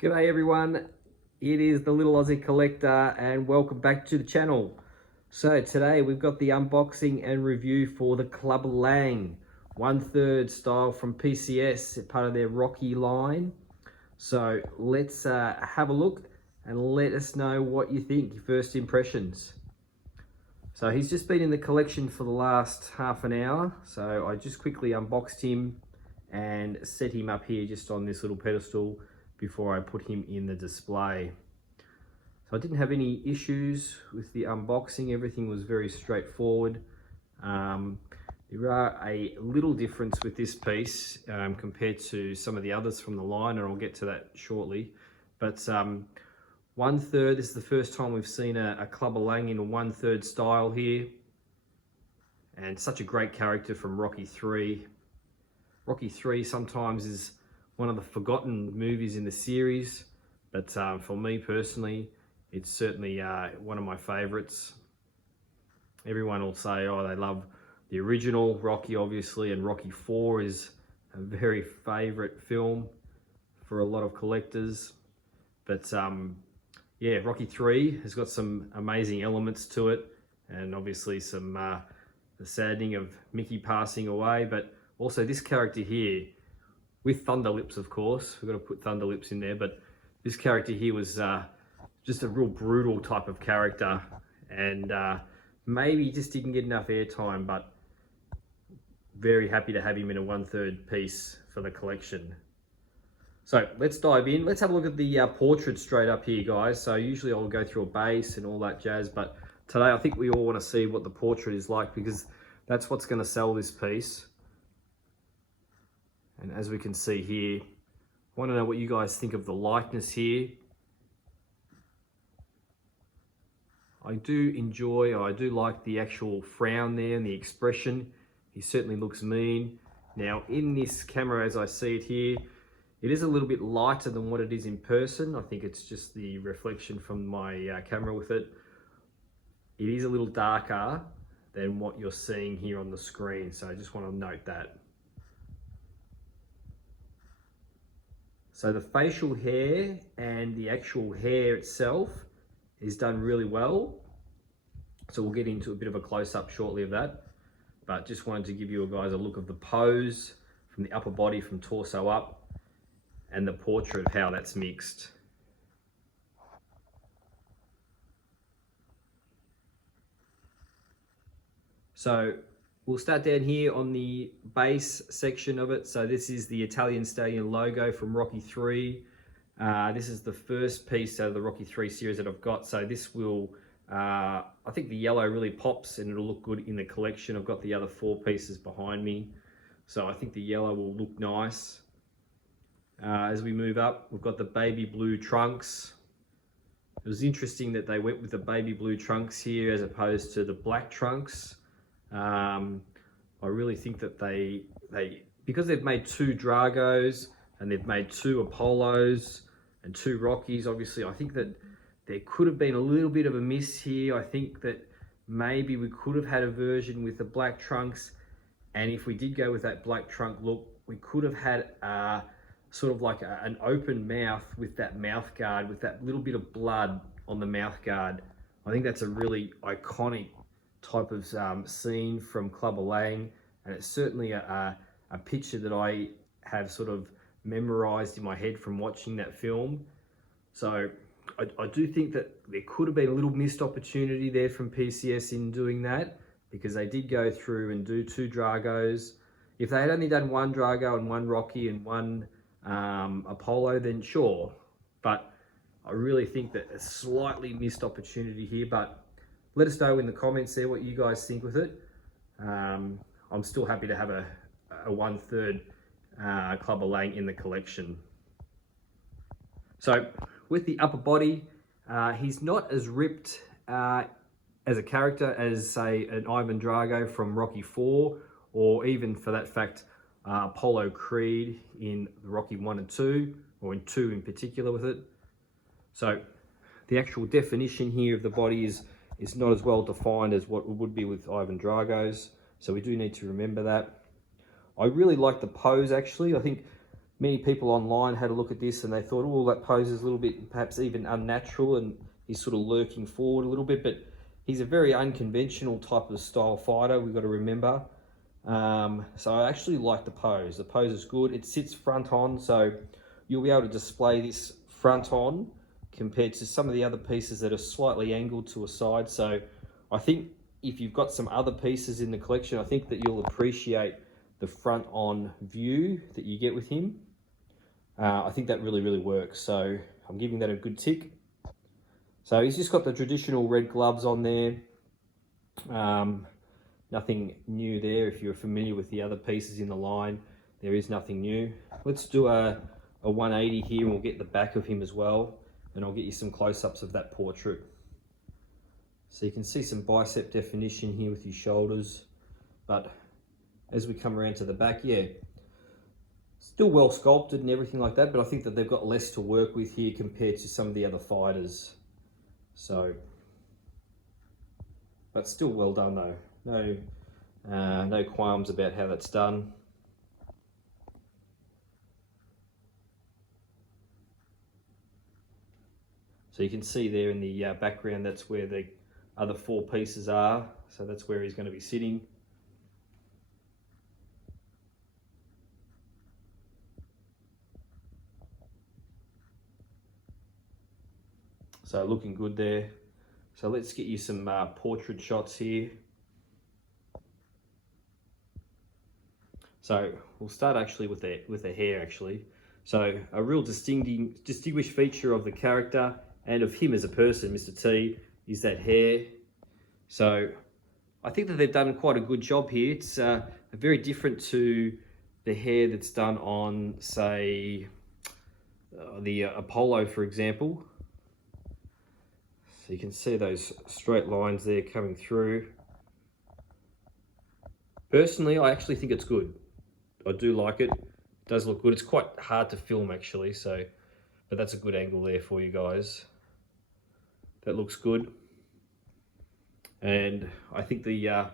G'day everyone, it is the Little Aussie Collector and welcome back to the channel. So today we've got the unboxing and review for the Club Lang 1/3 style from PCS, part of their Rocky line. So let's have a look and let us know what you think, your first impressions. So he's just been in the collection for the last half an hour, so I just quickly unboxed him and set him up here just on this little pedestal before I put him in the display. So I didn't have any issues with the unboxing. Everything was very straightforward. There are a little difference with this piece compared to some of the others from the line, and I'll get to that shortly. But 1/3, this is the first time we've seen a Club Lang in a 1/3 style here. And such a great character from Rocky 3. Rocky 3 sometimes is one of the forgotten movies in the series, but for me personally, it's certainly one of my favorites. Everyone will say, oh, they love the original Rocky, obviously, and Rocky 4 is a very favorite film for a lot of collectors. But yeah, Rocky 3 has got some amazing elements to it, and obviously some the saddening of Mickey passing away, but also this character here, with Thunder Lips, of course. We've got to put Thunder Lips in there, but this character here was just a real brutal type of character, and maybe just didn't get enough airtime, but very happy to have him in a 1/3 piece for the collection. So let's dive in. Let's have a look at the portrait straight up here, guys. So usually I'll go through a base and all that jazz, but today I think we all want to see what the portrait is like, because that's what's going to sell this piece. And as we can see here, I want to know what you guys think of the likeness here. I do like the actual frown there and the expression. He certainly looks mean. Now in this camera, as I see it here, it is a little bit lighter than what it is in person. I think it's just the reflection from my camera with it. It is a little darker than what you're seeing here on the screen, so I just want to note that. So the facial hair and the actual hair itself is done really well. So we'll get into a bit of a close-up shortly of that. But just wanted to give you guys a look of the pose from the upper body, from torso up, and the portrait of how that's mixed. So we'll start down here on the base section of it. So this is the Italian Stallion logo from Rocky 3. This is the first piece out of the Rocky 3 series that I've got. So this will, I think the yellow really pops and it'll look good in the collection. I've got the other 4 pieces behind me. So I think the yellow will look nice. As we move up, we've got the baby blue trunks. It was interesting that they went with the baby blue trunks here as opposed to the black trunks. I really think that they because they've made 2 Dragos and they've made 2 Apollos and 2 Rockies, obviously I think that there could have been a little bit of a miss here. I think that maybe we could have had a version with the black trunks, and if we did go with that black trunk look, we could have had sort of like an open mouth with that mouth guard, with that little bit of blood on the mouth guard. I think that's a really iconic type of scene from Club Lang, and it's certainly a picture that I have sort of memorized in my head from watching that film. So I do think that there could have been a little missed opportunity there from PCS in doing that, because they did go through and do 2 Dragos. If they had only done 1 Drago and 1 Rocky and 1 Apollo, then sure, but I really think that a slightly missed opportunity here. But let us know in the comments there what you guys think with it. I'm still happy to have a 1/3 Club Lang in the collection. So with the upper body, he's not as ripped as a character as, say, an Ivan Drago from Rocky 4, or even for that fact Apollo Creed in Rocky 1 and 2, or in 2 in particular with it. So the actual definition here of the body is not as well defined as what it would be with Ivan Drago's, so we do need to remember that. I really like the pose actually. I think Many people online had a look at this and they thought, oh, that pose is a little bit perhaps even unnatural, and he's sort of lurking forward a little bit, but he's a very unconventional type of style fighter, we've got to remember. So I actually like the pose. The pose is good. It sits front on, so you'll be able to display this front on compared to some of the other pieces that are slightly angled to a side. So I think if you've got some other pieces in the collection, I think that you'll appreciate the front on view that you get with him. I think that really works. So I'm giving that a good tick. So he's just got the traditional red gloves on there. Nothing new there. If you're familiar with the other pieces in the line, there is nothing new. Let's do a 180 here, and we'll get the back of him as well, and I'll get you some close-ups of that portrait. So you can see some bicep definition here with his shoulders, but as we come around to the back, yeah, still well sculpted and everything like that, but I think that they've got less to work with here compared to some of the other fighters. So, but still well done though. No qualms about how that's done. So you can see there in the background, that's where the other 4 pieces are. So that's where he's going to be sitting. So looking good there. So let's get you some portrait shots here. So we'll start actually with the hair actually. So a real distinguished feature of the character and of him as a person, MR.T, is that hair. So I think that they've done quite a good job here. It's very different to the hair that's done on, say, the Apollo, for example. So you can see those straight lines there coming through. Personally, I actually think it's good. I do like it. It does look good. It's quite hard to film actually, so, but that's a good angle there for you guys. That looks good. And I think the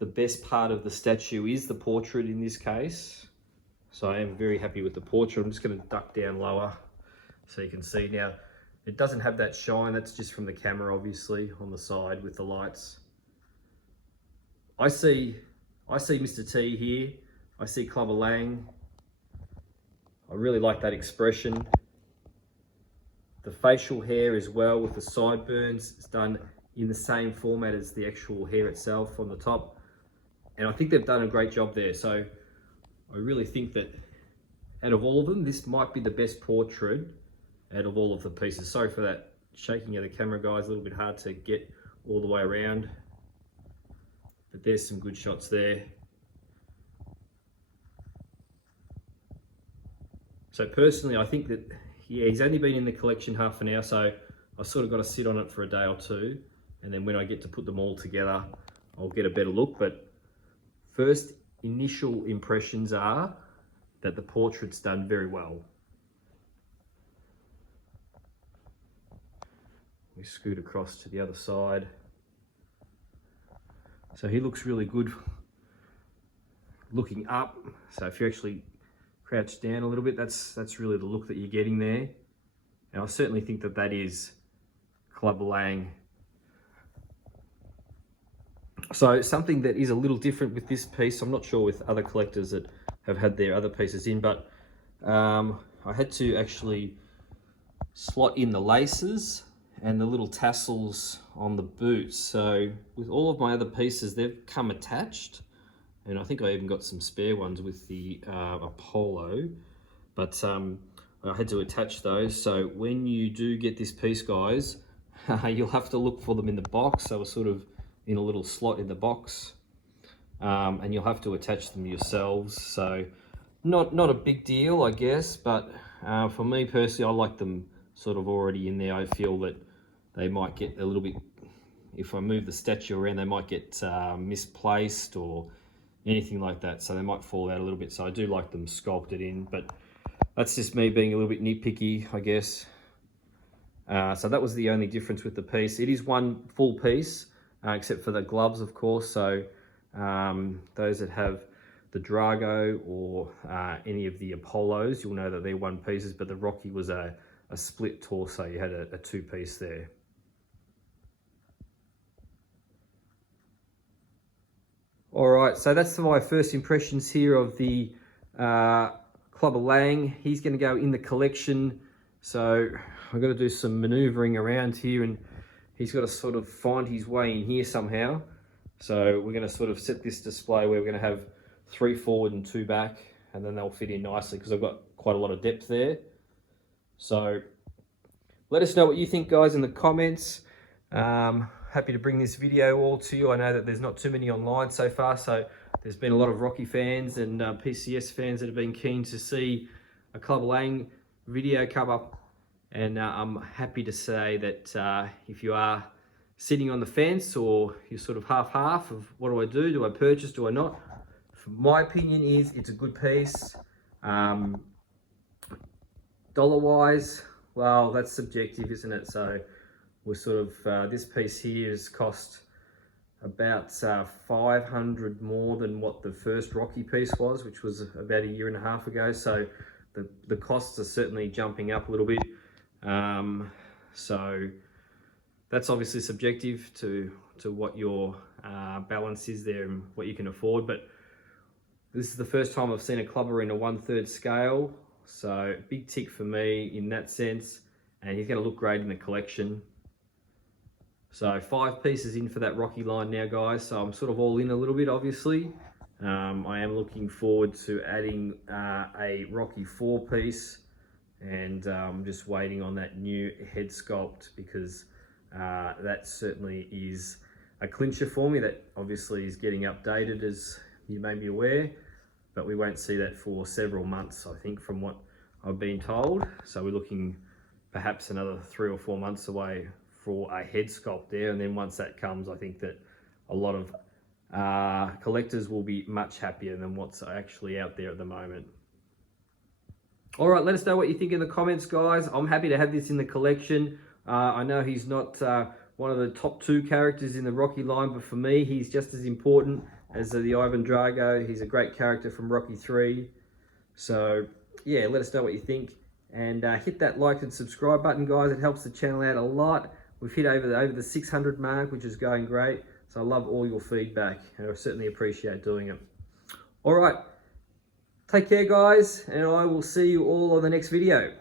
best part of the statue is the portrait in this case. So I am very happy with the portrait. I'm just going to duck down lower so you can see now. It doesn't have that shine. That's just from the camera, obviously, on the side with the lights. I see MR.T here. I see Clubber Lang. I really like that expression. The facial hair as well with the sideburns, it's done in the same format as the actual hair itself on the top. And I think they've done a great job there. So I really think that out of all of them, this might be the best portrait out of all of the pieces. Sorry for that shaking of the camera, guys. A little bit hard to get all the way around. But there's some good shots there. So personally, I think that, yeah, he's only been in the collection half an hour, so I sort of got to sit on it for a day or two. And then when I get to put them all together, I'll get a better look. But first initial impressions are that the portrait's done very well. We scoot across to the other side. So he looks really good looking up. So if you actually crouch down a little bit, that's really the look that you're getting there. And I certainly think that that is Clubber Lang. So something that is a little different with this piece, I'm not sure with other collectors that have had their other pieces in, but I had to actually slot in the laces and the little tassels on the boots. So with all of my other pieces, they've come attached. And I think I even got some spare ones with the Apollo, but I had to attach those. So when you do get this piece, guys, you'll have to look for them in the box. They were sort of in a little slot in the box, and you'll have to attach them yourselves. So not a big deal, I guess, but for me personally, I like them sort of already in there. I feel that they might get a little bit, if I move the statue around, they might get misplaced or anything like that, so they might fall out a little bit. So I do like them sculpted in, but that's just me being a little bit nitpicky, I guess. So that was the only difference with the piece. It is one full piece, except for the gloves, of course. So those that have the Drago or any of the Apollos, you'll know that they're one pieces, but the Rocky was a split torso. You had a two-piece there. All right, so that's my first impressions here of the Clubber Lang. He's going to go in the collection, so I've got to do some maneuvering around here, and he's got to sort of find his way in here somehow. So we're going to sort of set this display where we're going to have 3 forward and 2 back, and then they'll fit in nicely because I've got quite a lot of depth there. So let us know what you think, guys, in the comments. Happy to bring this video all to you. I know that there's not too many online so far, so there's been a lot of Rocky fans and PCS fans that have been keen to see a Clubber Lang video come up, and I'm happy to say that if you are sitting on the fence or you're sort of half of what do? Do I purchase? Do I not? My opinion is it's a good piece. Dollar-wise, well, that's subjective, isn't it? So we're sort of, this piece here has cost about 500 more than what the first Rocky piece was, which was about 1.5 years ago. So the costs are certainly jumping up a little bit. So that's obviously subjective to what your balance is there and what you can afford. But this is the first time I've seen a clubber in a 1/3 scale. So big tick for me in that sense. And he's going to look great in the collection. So 5 pieces in for that Rocky line now, guys. So I'm sort of all in a little bit, obviously. I am looking forward to adding a Rocky 4 piece, and I'm just waiting on that new head sculpt because that certainly is a clincher for me. That obviously is getting updated, as you may be aware, but we won't see that for several months, I think, from what I've been told. So we're looking perhaps another 3 or 4 months away for a head sculpt there, and then once that comes, I think that a lot of collectors will be much happier than what's actually out there at the moment. All right, let us know what you think in the comments, guys. I'm happy to have this in the collection. I know he's not one of the top 2 characters in the Rocky line, but for me, he's just as important as the Ivan Drago. He's a great character from Rocky 3. So yeah, let us know what you think, and hit that like and subscribe button, guys. It helps the channel out a lot. We've hit over the 600 mark, which is going great. So I love all your feedback, and I certainly appreciate doing it. All right, take care, guys, and I will see you all on the next video.